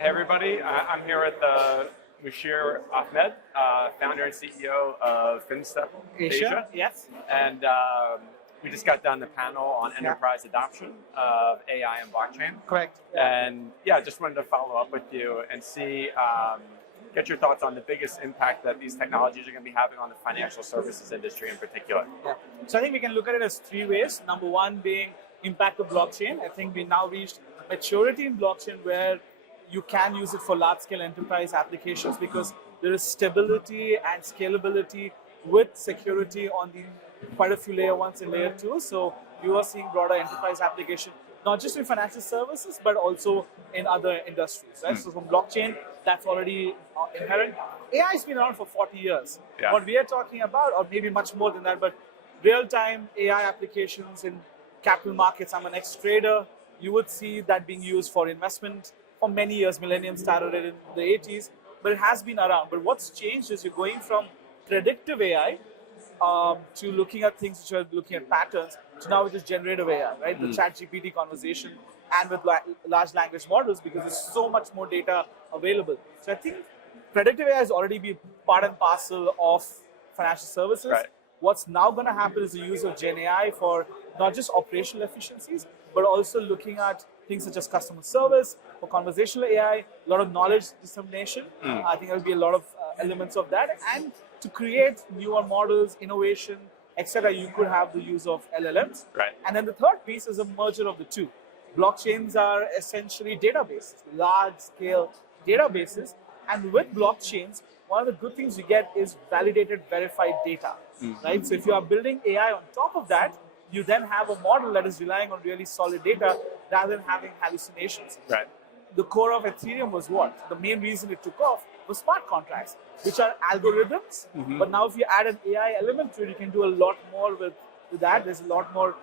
Hey everybody, I'm here with Musheer Ahmed, founder and CEO of FinStep Asia. Yes. And we just got done the panel on enterprise adoption of AI and blockchain. Correct. And yeah, just wanted to follow up with you and see, get your thoughts on the biggest impact that these technologies are going to be having on the financial services industry in particular. Yeah. So I think we can look at it as three ways. Number one being impact of blockchain. I think we now reached maturity in blockchain where you can use it for large-scale enterprise applications because there is stability and scalability with security on the quite a few layer ones and layer two. So you are seeing broader enterprise application, not just in financial services, but also in other industries, right? So from blockchain, that's already inherent. AI has been around for 40 years. Yeah. What we are talking about, or maybe much more than that, but real-time AI applications in capital markets. I'm an ex-trader. You would see that being used for investment for many years. Millennium started it in the 80s, but it has been around. But what's changed is you're going from predictive AI to looking at things which are looking at patterns to now it is generative AI, right? The ChatGPT conversation and with large language models because there's so much more data available. So I think predictive AI has already been part and parcel of financial services. Right. What's now going to happen is the use of Gen AI for not just operational efficiencies, but also looking at things such as customer service, for conversational AI, a lot of knowledge dissemination. I think there'll be a lot of elements of that. And to create newer models, innovation, etc., you could have the use of LLMs. Right. And then the third piece is a merger of the two. Blockchains are essentially databases, large-scale databases. And with blockchains, one of the good things you get is validated, verified data, right? So if you are building AI on top of that, you then have a model that is relying on really solid data rather than having hallucinations. Right. The core of Ethereum was what? The main reason it took off was smart contracts, which are algorithms. But now if you add an AI element to it, you can do a lot more with that. There's a lot more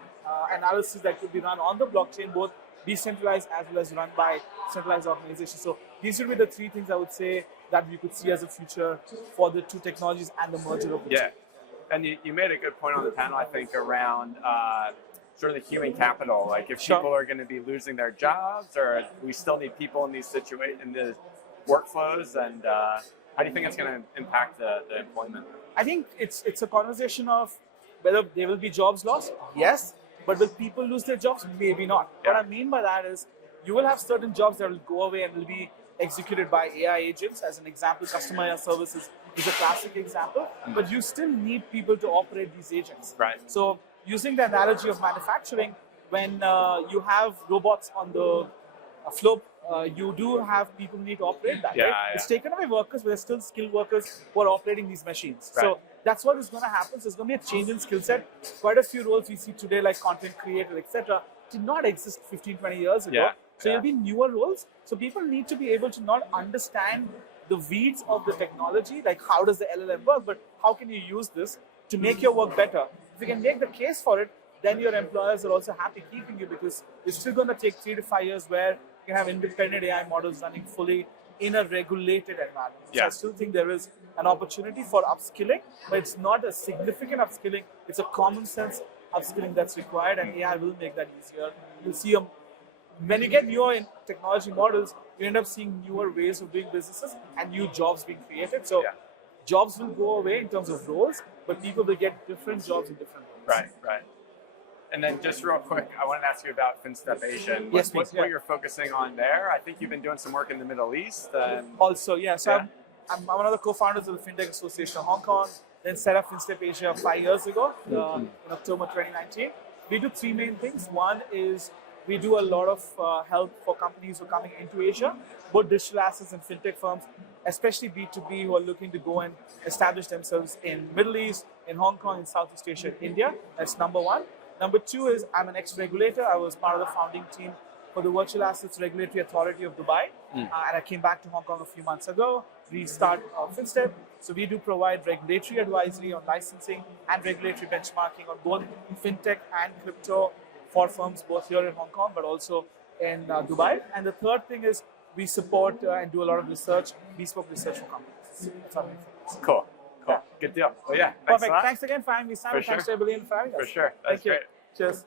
analysis that could be run on the blockchain, both decentralized as well as run by centralized organizations. So these would be the three things I would say that you could see as a future for the two technologies and the merger of the two. And you made a good point on the panel, I think, around sort of the human capital. Like if people are going to be losing their jobs, or we still need people in these situations, in the workflows, and how do you think it's going to impact the employment? I think it's a conversation of whether there will be jobs lost, yes, but will people lose their jobs? Maybe not. What I mean by that is you will have certain jobs that will go away and will be executed by AI agents. As an example, customer services is a classic example, but you still need people to operate these agents. Right. So using the analogy of manufacturing, when you have robots on the floor, you do have people who need to operate that. Right? It's taken away workers, but there's still skilled workers who are operating these machines. Right. So that's what is going to happen. So there's going to be a change in skill set. Quite a few roles we see today, like content creator, etc., did not exist 15, 20 years ago. So there'll be newer roles. So people need to be able to not understand the weeds of the technology, like how does the LLM work, but how can you use this to make your work better? If you can make the case for it, then your employers are also happy keeping you because it's still going to take 3 to 5 years where you can have independent AI models running fully in a regulated environment. So I still think there is an opportunity for upskilling, but it's not a significant upskilling. It's a common sense upskilling that's required, and AI will make that easier. You'll see when you get newer in technology models, you end up seeing newer ways of doing businesses and new jobs being created. So jobs will go away in terms of roles, but people will get different jobs in different ways. Right. And then just real quick, I wanted to ask you about FinStep Asia. What you're focusing on there? I think you've been doing some work in the Middle East. Also, so I'm one of the co-founders of the FinTech Association of Hong Kong, then set up FinStep Asia 5 years ago, in October 2019. We do 3 main things. One is we do a lot of help for companies who are coming into Asia, both digital assets and fintech firms, especially B2B who are looking to go and establish themselves in Middle East, in Hong Kong, in Southeast Asia, India. That's number one. Number 2 is I'm an ex-regulator. I was part of the founding team for the Virtual Assets Regulatory Authority of Dubai. And I came back to Hong Kong a few months ago. We start FinStep. So we do provide regulatory advisory on licensing and regulatory benchmarking on both fintech and crypto for firms both here in Hong Kong, but also in Dubai. And the third thing is we support and do a lot of research, bespoke research for companies. That's our main focus. Cool. Good deal. Well, thanks Perfect. Thanks again for having me, Simon. Thanks to Abelian for having us. For sure. That's great. Cheers.